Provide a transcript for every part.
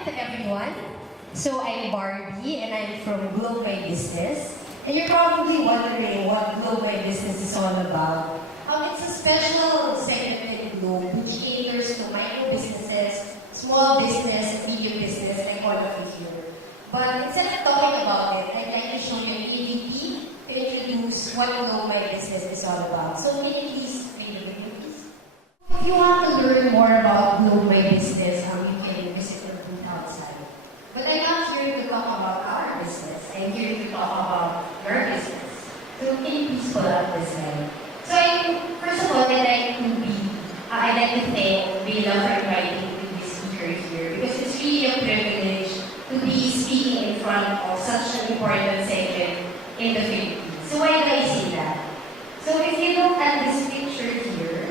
Hi to everyone. So I'm Barbie and I'm from Glow My Business. And you're probably wondering what Glow My Business is all about. It's a special segment in Glow which caters to micro businesses, small business, medium business, like all of you here. But instead of talking about it, I'd like to show you an EVP to introduce what Glow My Business is all about. So can you please play the video, please? If you want to learn more about Glow My Business, you can visit the booth outside. But I'm not here to talk about our business. I'm here to talk about your business. So can you please pull up this slide? So first of all, I'd like to thank Bella for inviting me to be speaker here because it's really a privilege to be speaking in front of such an important segment in the Philippines. So why do I say that? So if you look at this picture here,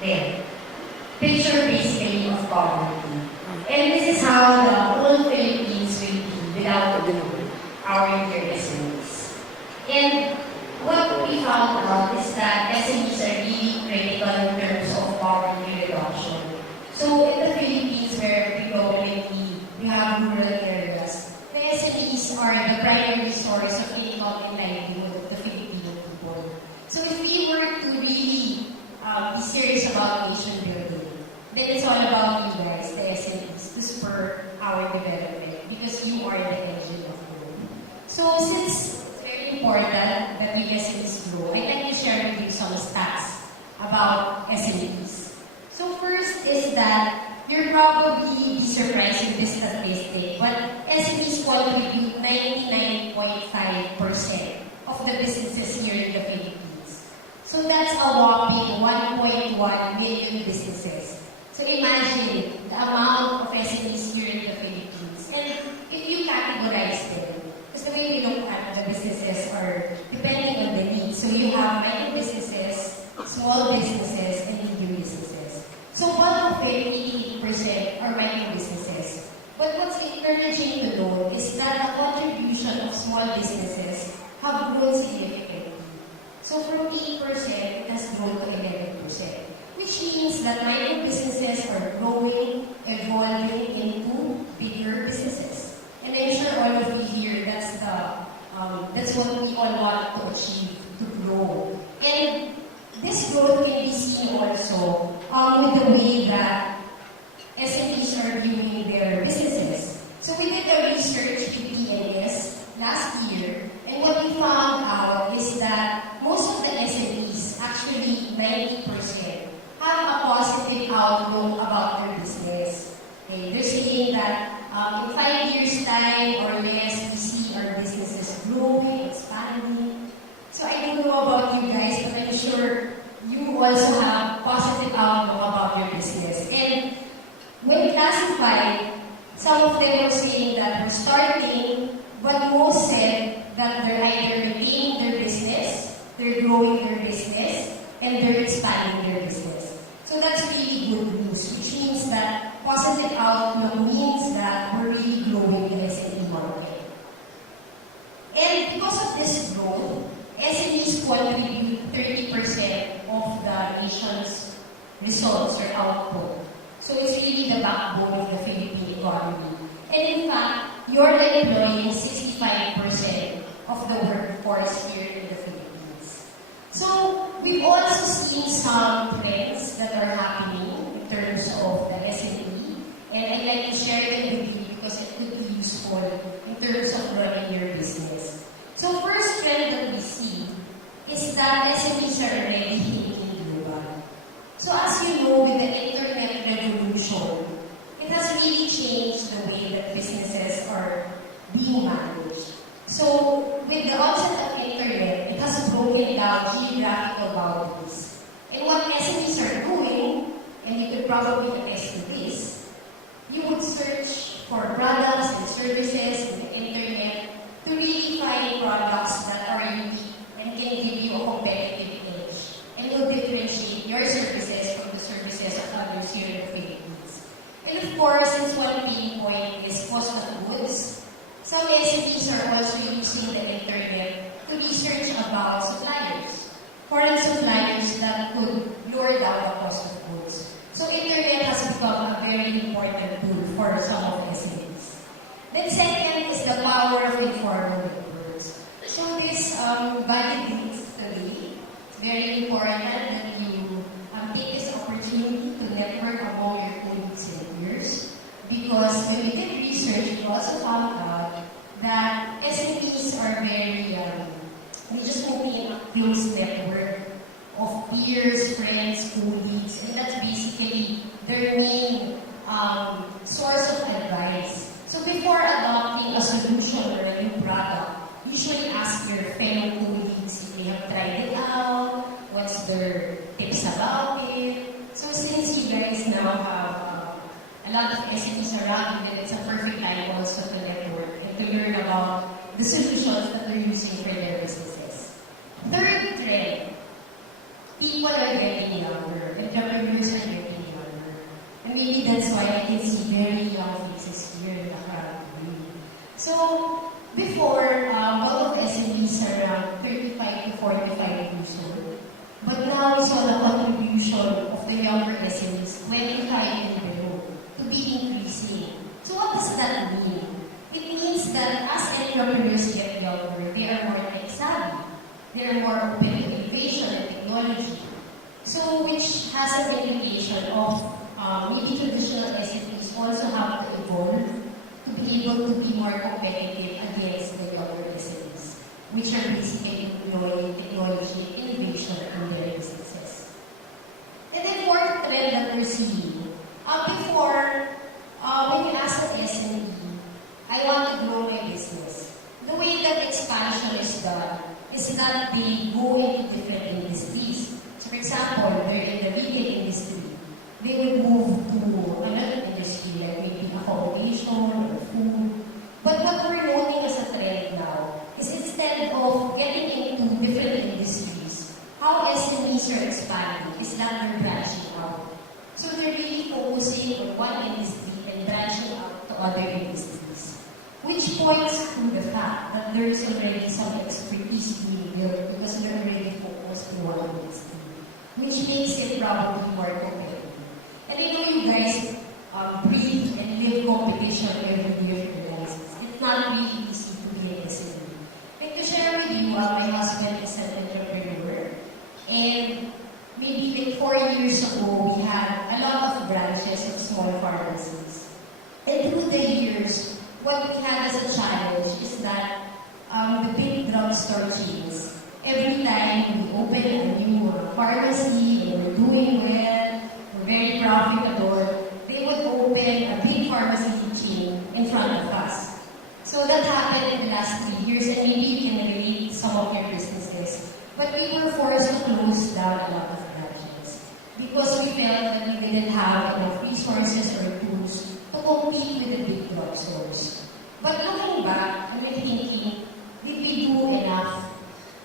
there. Picture basically of poverty. And this is how the whole Philippines will be without our dear SMEs. And what we found out is that SMEs are really critical in terms of poverty reduction. So in the Philippines, where predominantly we have rural areas, the SMEs are the primary source of income and livelihood of the Filipino people. So if we were to really be serious about nation building, then it's all about you guys, the SMEs, to spur our development because you are the engine of growth. So since it's very important that you guys can grow, I'd like to share with you some stats about SMEs. So first is that you're probably surprised with this statistic, but SMEs contribute 99.5% of the businesses here in the Philippines. So that's a whopping 1.1 million businesses. So imagine the amount of SMEs here in the Philippines. And if you categorize them, because the way we look at the businesses are depending on the needs. So you have micro businesses, small businesses, and medium businesses. So one of it, 88% are micro businesses. But what's encouraging to know is that the contribution of small businesses have grown significantly. So from 8%, it has grown to 11%. Which means that micro businesses are growing, evolving into bigger businesses. And I'm sure all of you here, that's what we all want to achieve, to grow. And this growth can be seen also with the way that SMEs are viewing their businesses. So we did a research with DNS last year, and what we found out is that most of the SMEs, actually 90%, have a positive outlook about their business. Okay, they're saying that in 5 years' time or less, we see our businesses growing, expanding. So I don't know about you guys, but I'm sure you also have positive outlook about your business. And when classified, some of them were saying that we're starting, but most said that they're either maintaining their business, they're growing their business, and they're expanding their business. So that's really good news, which means that positive outlook means that we're really growing the SME market. And because of this growth, SMEs contribute 30% of the nation's results or output. So it's really the backbone of the Philippine economy. And in fact, you're employing 65% of the workforce here in the Philippines. So we've also seen some trends that are happening in terms of the SME, and I'd like to share them with you because it could be useful in terms of running your business. So first trend that we see is that SMEs are already thinking global. So as you know, with the internet revolution, it has really changed the way that businesses are being managed. So with the onset of internet, it has broken down geographical boundaries. And what SMEs are doing, and you could probably attest to this, you would search for products and services in the internet to really find products that are unique and can give you a competitive edge and will differentiate your services from the services of others here in the Philippines. And of course, since one pain point is cost of goods, some SMEs are also using the internet to research about suppliers, foreign suppliers that could lower down the cost of goods. So internet has become a very very important tool for some of the SMEs. Then second is the power of informal networks. So this validates today. It's very important that you take this opportunity to network among your colleagues and peers. Because when we did research, we also found out that SMEs are very, they just maintain a close network of peers, friends, colleagues, and that's basically their main source of advice. So before adopting a solution or a new product, usually ask your fellow colleagues if they have tried it out, what's their tips about it. So since you guys now have a lot of SMEs around you, it's a perfect time also to network and to learn about the solutions that they're using for their businesses. Third trend, people are getting younger, entrepreneurs are getting younger. And maybe that's why I can see very young faces here in the crowd. So, before, all of the SMEs are around 35 to 45 years old. But now we saw the contribution of the younger SMEs, 25 and below, to be increasing. So what does that mean? It means that as entrepreneurs get younger, they are more tech savvy. They are more open to innovation and technology. So which has an implication of maybe traditional SMEs also have to evolve to be able to be more competitive against the younger SMEs, which are basically employing technology innovation in their businesses. And then fourth trend that we're seeing, before, when you ask an SME, I want to grow my business, the way that expansion is done is that they go into different industries. So for example, they're in the retail industry. They would move to another industry, like maybe accommodation or food. But what we're noting as a trend now is instead of getting into different industries, how SMEs are expanding is that they're branching out. So they're really focusing on one industry and branching out to other industries. Which points to the fact that there is already some expertise being built because they're already focused on one industry, which makes it probably more competitive. And I know you guys breathe and live competition every year for your license. It's not really easy to be in this industry. Like to share with you, my husband is an entrepreneur, and maybe like 4 years ago, we had a lot of branches of small pharmacies. And through the years, what we had as a challenge is that the big drugstore chains, every time we open a new pharmacy and we're doing well, we're very profitable, they would open a big pharmacy chain in front of us. So that happened in the last 3 years, and maybe you can relate some of your businesses. But we were forced to close down a lot of branches because we felt that we didn't have enough resources or tools to compete with the big drugstores. But looking back, and we're thinking, did we do enough?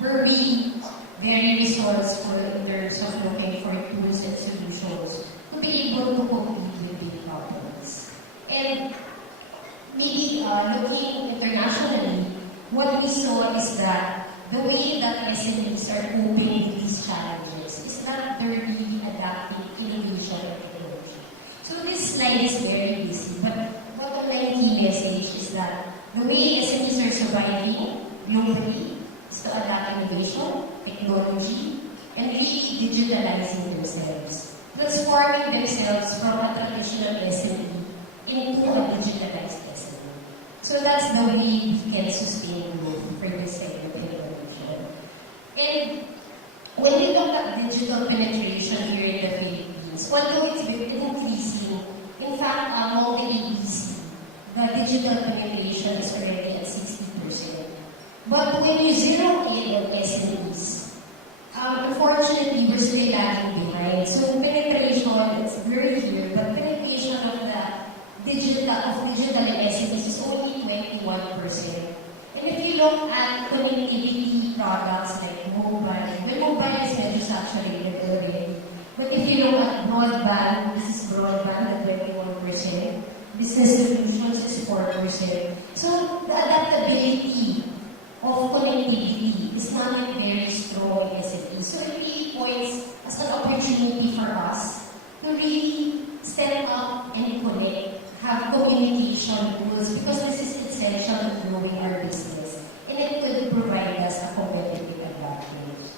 Were we very resourceful in terms of looking for tools and solutions to be able to compete with big companies? And maybe looking internationally, what we saw is that the way that SMEs are coping with these challenges is that they're really adapting innovation and technology. So this slide is very busy, but bottom line key message is that the way SMEs are surviving globally is to adapt innovation, technology, and really digitalizing themselves, transforming themselves from a traditional SME into a digitalized SME. So that's the way we can sustain growth for this kind of innovation. And when we look at digital penetration here in the Philippines, although it's been increasing, in fact, among the ABC, the digital penetration is already at 60%. But when you zero in on SMEs, unfortunately, we're still lagging behind. So penetration, it's very here, but penetration of digital SMEs is only 21%. And if you look at connectivity products like mobile is medyo saturated already. But if you look at broadband, this is broadband at 21%. Business solutions is 4%. So the adaptability of connectivity is not very strong in SME. So it really points as an opportunity for us to really step up and have communication tools because this is essential to growing our business and it could provide us a competitive advantage.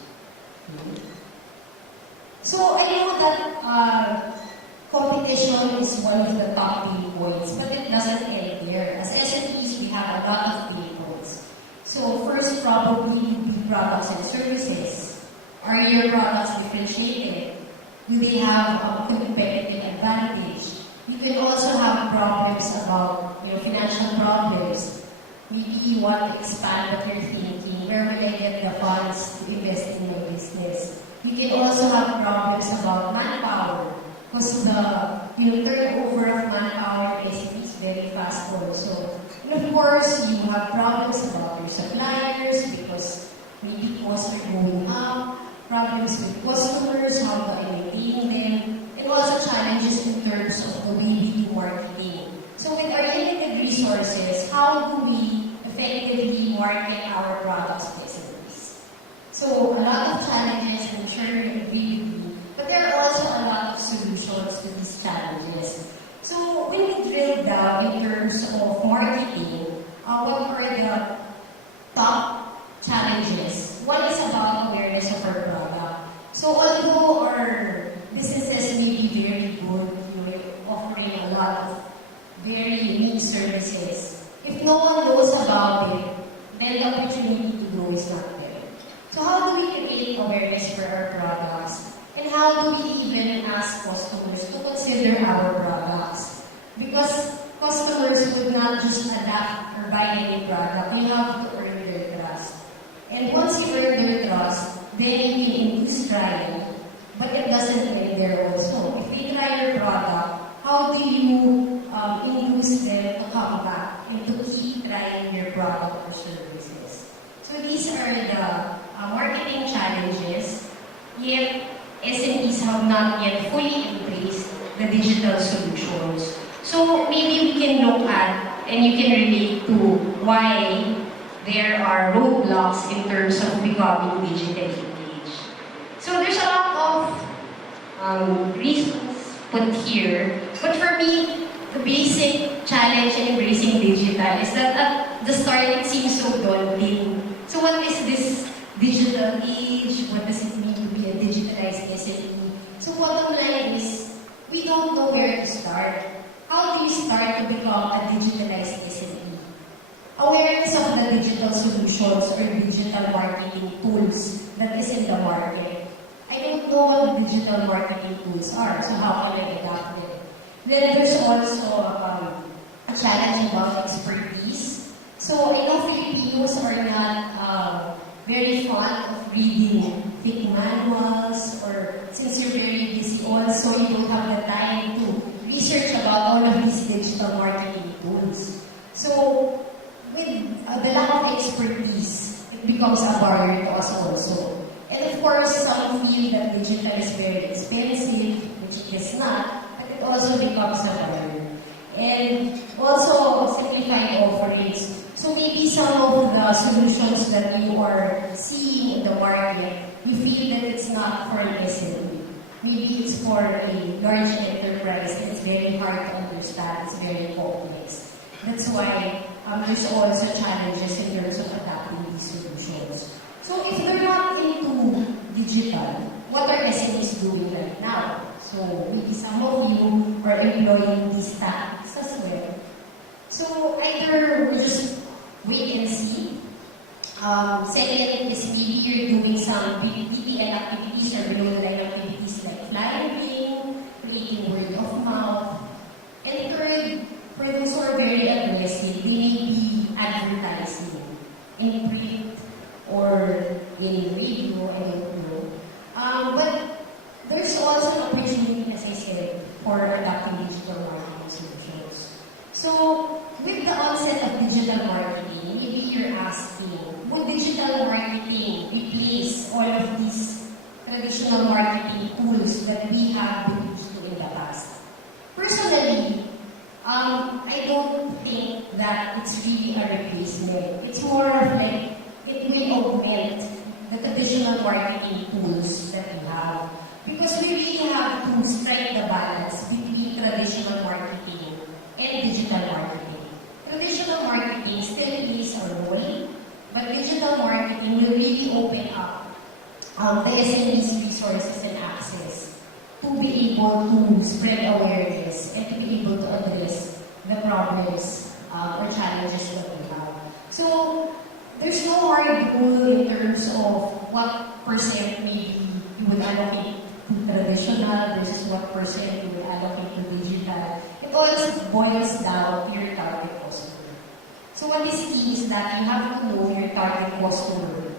So I know that competition is one of the top pain points, but it doesn't end there. As SMEs, we have a lot of pain points. So first, probably be products and services. Are your products differentiated? Do they have a competitive advantage? You can also have problems about financial problems. Maybe you want to expand what you're thinking. Where will I get the funds to invest in my business? You can also have problems about manpower. Because the turnover of manpower is very fast also. And of course, you have problems about your suppliers because maybe costs are going up, problems with customers, how do I maintain them, and also challenges in terms of the way we do marketing. So with our limited resources, how do we effectively market our products business? So a lot of challenges, I'm sure you agree with me, but there are also a lot of solutions to these challenges. So when we drill down in terms of marketing, what are the top challenges? One is about awareness of our product. So although our businesses may be very good, offering a lot of very unique services, if no one knows about it, then the opportunity to grow is not there. So how do we create awareness for our products? And how do we even ask customers to consider our products? Because customers would not just adapt or buy any product. You have to earn their trust. And once you earn their trust, then you can induce trial. But it doesn't end there also. If they try your product, how do you induce them to come back and to keep trying your product or services? So these are the marketing challenges. Yet, SMEs have not yet fully embraced the digital solutions. So maybe we can look at and you can relate to why there are roadblocks in terms of becoming digitally engaged. So there's a lot of reasons put here, but for me, the basic challenge in embracing digital is that at the start it seems so daunting. So what is this digital age? What does it mean to be a digitalized SME? So bottom line is, we don't know where to start. How do you start to become a digitalized SME? Awareness of the digital solutions or digital marketing tools that is in the market. I don't know what digital marketing tools are, so how can I adapt them? Then there's also a challenge about expertise. So I know Filipinos are not very fond of reading thick manuals, or since you're very busy also, you don't have the time to research about all of these digital marketing tools. So with the lack of expertise, it becomes a barrier to us also. And of course, some feel that digital is very expensive, which it is not, but it also becomes a barrier. And also, simplified offerings. So maybe some of the solutions that you are seeing in the market, you feel that it's not for an SME. Maybe it's for a large enterprise and it's very hard to understand, it's very complex. That's why there's also challenges in terms of adapting these solutions. So if they're not into digital, what are SMEs doing right now? So maybe some of you are employing these tactics as well. So either we just wait and see. Second is maybe you're doing some BPL activities or below the line activities like flyering, creating word of mouth. And third, for those who are very aggressive, they may be advertising in print or in radio, I don't know. But there's also an opportunity, as I said, for adapting digital marketing solutions. So, with the onset of digital marketing, maybe you're asking, would digital marketing replace all of these traditional marketing tools that we have been used to in the past? Personally, I don't think that it's really a replacement. It's more of like, it will augment the traditional marketing tools that we have. Because we really have to strike the balance between traditional marketing and be able to spread awareness and to be able to address the problems or challenges that we have. So, there's no hard rule in terms of what percent maybe you will allocate to traditional versus what percent you will allocate to digital. It always boils down to your target customer. So what is key is that you have to know your target customer.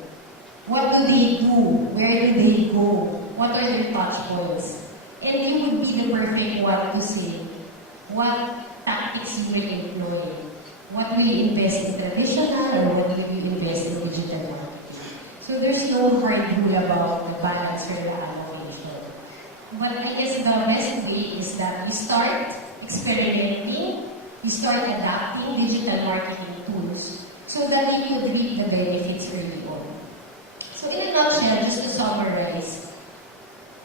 What do they do? Where do they go? What are their touch points? And you would be the perfect one to say what tactics you will employ. What will you invest in traditional or what will you invest in digital marketing? So there's no hard rule about the balance or the allocation. But I guess the best way is that you start experimenting, you start adapting digital marketing tools so that you could reap the benefits early on. So in a nutshell, just to summarize,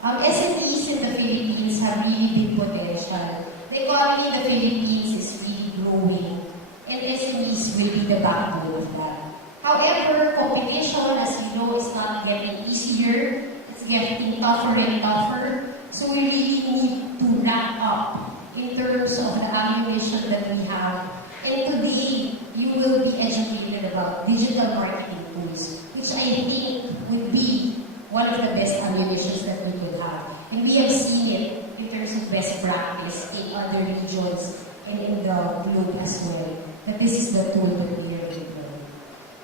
SMEs in the Philippines have really big potential. The economy in the Philippines is really growing, and SMEs will be the backbone of that. However, competition, as you know, is not getting easier. It's getting tougher and tougher. So we really need to ramp up in terms of the ammunition that we have. And today, you will be educated about digital marketing tools, which I think would be one of the best ammunitions that we could have. And we have seen it in terms of best practice in other regions and in the globe as well. That this is the tool that we are deploying.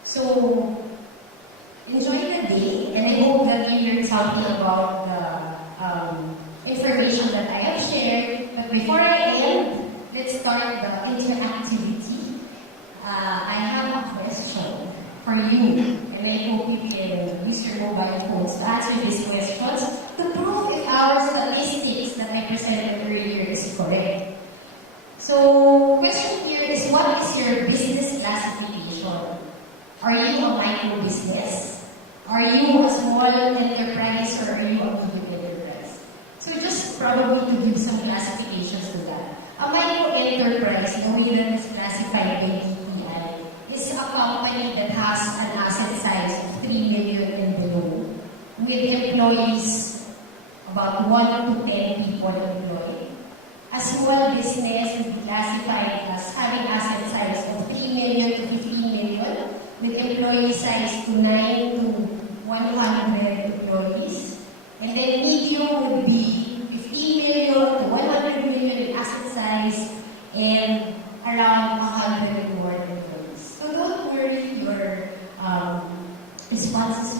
So, enjoy the day, and I hope that you learned something about the information that I have shared. But before I end, let's start the interactivity. I have a question for you, and I hope you can use your mobile phones to answer these questions to prove if our statistics that I presented earlier is correct. So, question here is, what is your business classification? Are you a micro business? Are you a small enterprise, or are you a medium enterprise? So just probably to give some classifications to that. A micro enterprise, the way that is classified by DTI, is a company that has an asset size of 3 million and below, with employees, about 1 to 10 people employed. A small business would be classified as having asset size of 3 million to 15 million, with employee size to 9 to 100 employees. And then medium would be 15 million to 100 million in asset size and around 100 more employees. So don't worry, your responses